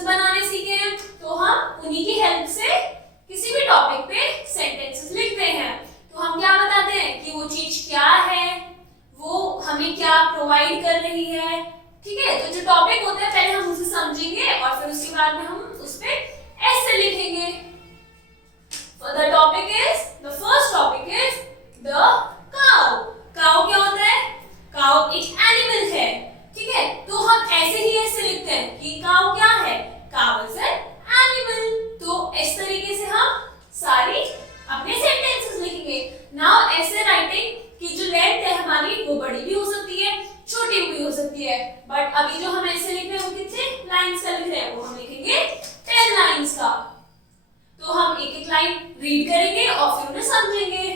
Sentences बनाने सीखे हैं, तो हम उन्हीं की हेल्प से किसी भी टॉपिक पे सेंटेंसेस लिखते हैं। तो हम क्या बताते हैं कि वो चीज क्या है, वो हमें क्या प्रोवाइड कर रही है। ठीक है, तो जो टॉपिक होता है पहले हम उसे समझेंगे और फिर उसके बाद में हम उस पे ऐसे लिखेंगे। The topic is, the first topic is the cow. Cow क्या होता है? Cow एक एनिमल है, ठीक है। तो हम ऐसे ही ऐसे लिखते हैं कि cow क्या है? Cow is an animal। तो इस तरीके से हम सारी अपने सेंटेंसेस लिखेंगे। Now ऐसे राइटिंग की जो लेंथ है हमारी वो बड़ी भी हो सकती है, छोटी भी हो सकती है, बट अभी जो हम ऐसे लिख रहे हैं वो कितने लाइंस का लिख रहे हैं, वो हम लिखेंगे 10 लाइंस का। तो हम एक एक लाइन रीड करेंगे और फिर उन्हें समझेंगे।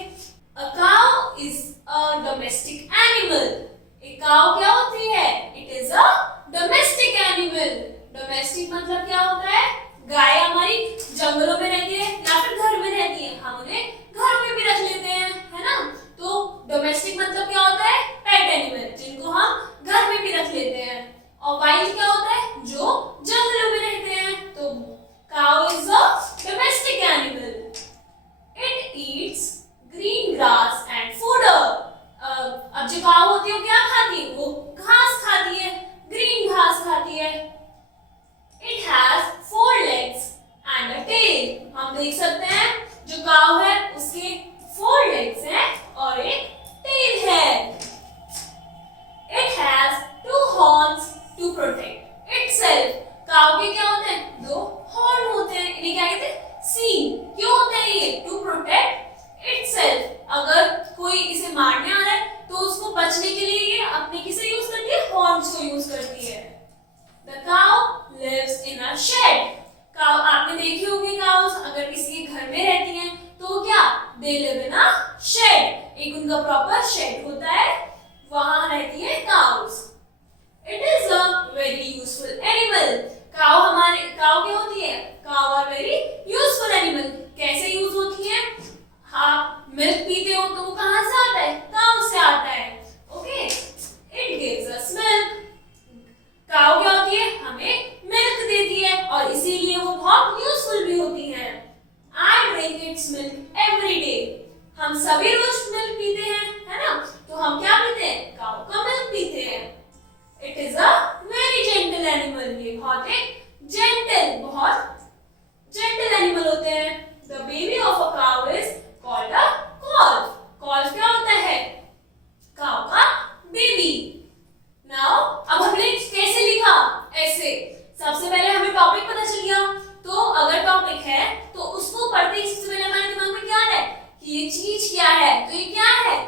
A cow is a domestic animal। एक काऊ क्या होती है? It is a domestic animal। Domestic मतलब क्या होता है? गाय हमारी जंगलों में रहती है या फिर घर में रहती है, हम उन्हें घर में भी रख लेते हैं, है ना। तो डोमेस्टिक मतलब क्या होता है? पेट एनिमल, जिनको हम घर में भी रख लेते हैं। और वाइल्ड क्या होता है? जो जंगलों में रहते हैं। तो cow is a domestic animal। It eats green grass and fodder। अब जो काऊ होती है वो क्या खाती है? वो घास खाती है, ग्रीन घास खाती है। It has 4 legs and a tail। हम देख सकते हैं जो काऊ है उसके 4 legs हैं और एक tail है। It has 2 horns to protect itself। काऊ के क्या होते हैं? 2 हॉर्न होते हैं, इन्हें क्या कहते हैं? सींग। क्यों होते हैं ये? To protect itself. अगर कोई इसे मारने आ रहा है तो उसको बचने के लिए ये अपने किसे यूज करती है? हॉर्न्स को यूज करती है। The cow lives in a shed। काऊ आपने देखी होगी, काउस अगर किसी के घर में रहती हैं तो क्या? They live in a shed। एक उनका प्रॉपर शेड होता है, वहां रहती है cows. It is a very useful animal। काऊ काऊ क्या होती है? काऊ आर वेरी यूजफुल एनिमल। कैसे यूज होती है? आप मिल्क पीते हो तो वो कहां से आता है? काऊ से आता है। Okay, it gives us milk. Cow क्या होती है? हमें मिल्क देती है और इसीलिए वो बहुत यूजफुल भी होती है। I drink it's milk every day. हम सभी रोज मिल्क पीते हैं, है ना। तो हम क्या पीते हैं? काऊ का मिल्क पीते हैं। It is a very gentle animal। ये बहुत एक बहुत gentle animal होते हैं। The baby of a cow is called a calf। Calf क्या होता है? काऊ का बेबी। Now अब हमने कैसे लिखा? ऐसे। सबसे पहले हमें टॉपिक पता चल गया, तो अगर टॉपिक है तो उसको पढ़ते ही सबसे पहले हमारे दिमाग में क्या है कि ये चीज क्या है? तो ये क्या है?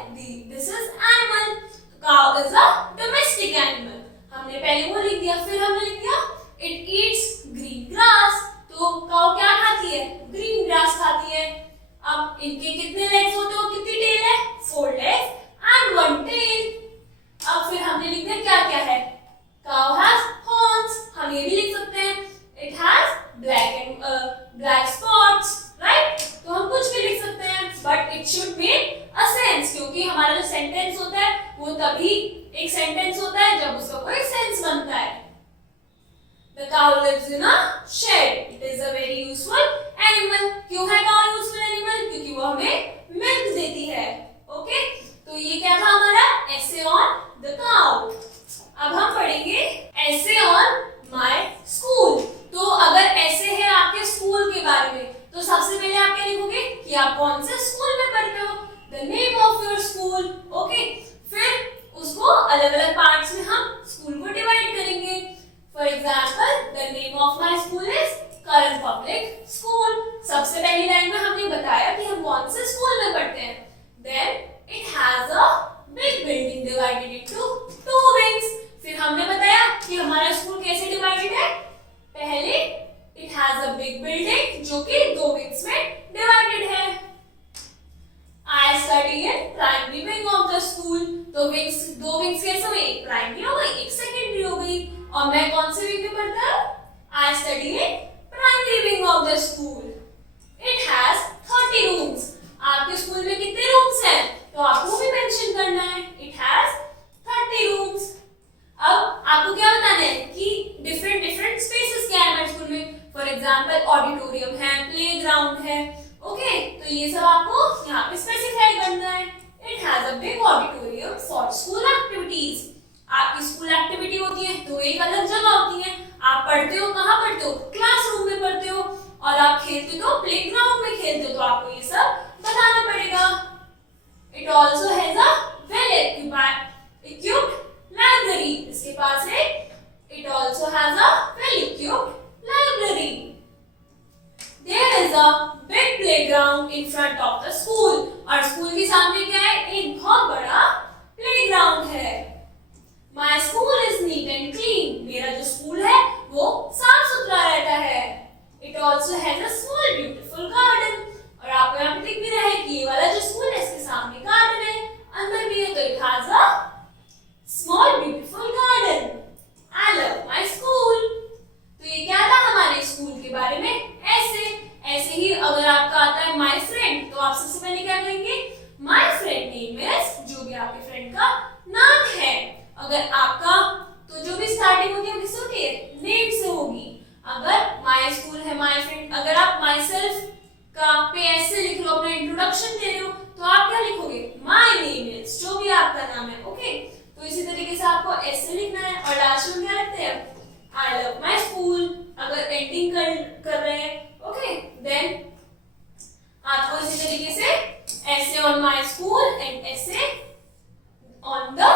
This is animal। Cow is a domestic animal। हमने पहले वो लिख दिया, फिर हमने लिख दिया इट ईट्स ग्रीन ग्रास। तो काऊ क्या खाती है? ग्रीन ग्रास खाती है। अब इनके कितने लेग्स होते हैं और कितनी टेल है? 4 legs and 1 tail। अब फिर हमने लिख दिया क्या क्या है? काऊ हैज हॉर्न्स। हम ये भी लिख सकते हैं it has black spots, right. तो हम कुछ भी लिख सकते हैं, but it should make a sense, क्योंकि हमारा जो सेंटेंस होता है वो तभी एक सेंटेंस होता है जब उसका कोई सेंस बनता है। The cow lives in a shed। It is a very useful animal। क्यों है cow useful animal? क्योंकि वो हमें मिल्क देती है। ओके, तो ये क्या था हमारा essay on the cow। अब हम पढ़ेंगे essay on my school। तो अगर ऐसे है आपके स्कूल के बारे में, तो सबसे पहले आप क्या लिखोगे कि आप कौन से स्कूल में पढ़ते हो? The name of your school। Okay, फिर उसको अलग अलग पार्ट्स में हम स्कूल को डिवाइड करेंगे। For example, the name of my school is Karan public school. सबसे पहली लाइन में हमने बताया कि हम कौन से स्कूल में पढ़ते हैं। Then it has a big building divided into 2 wings. फिर हमने बताया कि हमारा स्कूल कैसे डिवाइडेड है। पहले it has a big building जो कि 2 विंग्स में डिवाइडेड है। I study in primary wing of the school। तो विंग्स 2 विंग्स कैसे हुई? एक प्राइमरी हो गई, एक सेकेंडरी हो गई। और मैं कौन से विंग में पढ़ता हूँ? I study in primary wing of the school। It has 30 rooms। आपके स्कूल में कितने रूम्स हैं? तो आपको भी मेंशन करना है। It has 30 rooms। अब आपको क्या बताना है कि डिफरेंट स्पेसेस क्या है हमारे स्कूल में। फॉर एग्जाम्पल ऑडिटोरियम है, प्लेग्राउंड है। ओके, तो ये सब आपको यहाँ पे स्पेसिफाई करना है। It has a big auditorium for school activities. आपकी स्कूल एक्टिविटी होती है तो एक अलग जगह होती है। आप पढ़ते हो कहाँ पढ़ते हो? क्लासरूम में पढ़ते हो। और आप खेलते हो प्लेग्राउंड में खेलते हो, तो आपको ये सब बताना पड़ेगा। It also has a well equipped library। इसके पास है it also has a well equipped library। There is a big playground in front of the school। और स्कूल के सामने क्या है? एक बहुत बड़ा प्लेग्राउंड है। My school is neat and clean। मेरा जो स्कूल है वो साफ सुथरा रहता है। It also has a small beautiful garden। और आपको यहाँ पे दिख भी रहा है कि ये वाला जो स्कूल है इसके सामने गार्डन है, अंदर भी है, तो it has a small beautiful garden। I love my school। तो ये क्या था हमारे स्कूल के बारे में? ऐसे ही अगर आपका आता है my friend, तो आप सबसे पहले क्या कहेंगे? My friend name is, जो भी आपके फ्रेंड का नाम है। अगर आपका तो जो भी स्टार्टिंग होगी वो किससे होती है? नेम से होगी। अगर my school है, my friend, अगर आप myself का पे ऐसे लिख लो, अपना इंट्रोडक्शन दे रहे हो, तो आप क्या लिखोगे? My name is, जो भी आपका नाम है। ओके, तो इसी तरीके से आपको ऐसे लिखना है। और लास्ट में क्या लिखते हैं? I love my school। अगर एंडिंग कर रहे हैं, ओके, देन आपको इसी तरीके से ऐसे on my school and ऐसे on the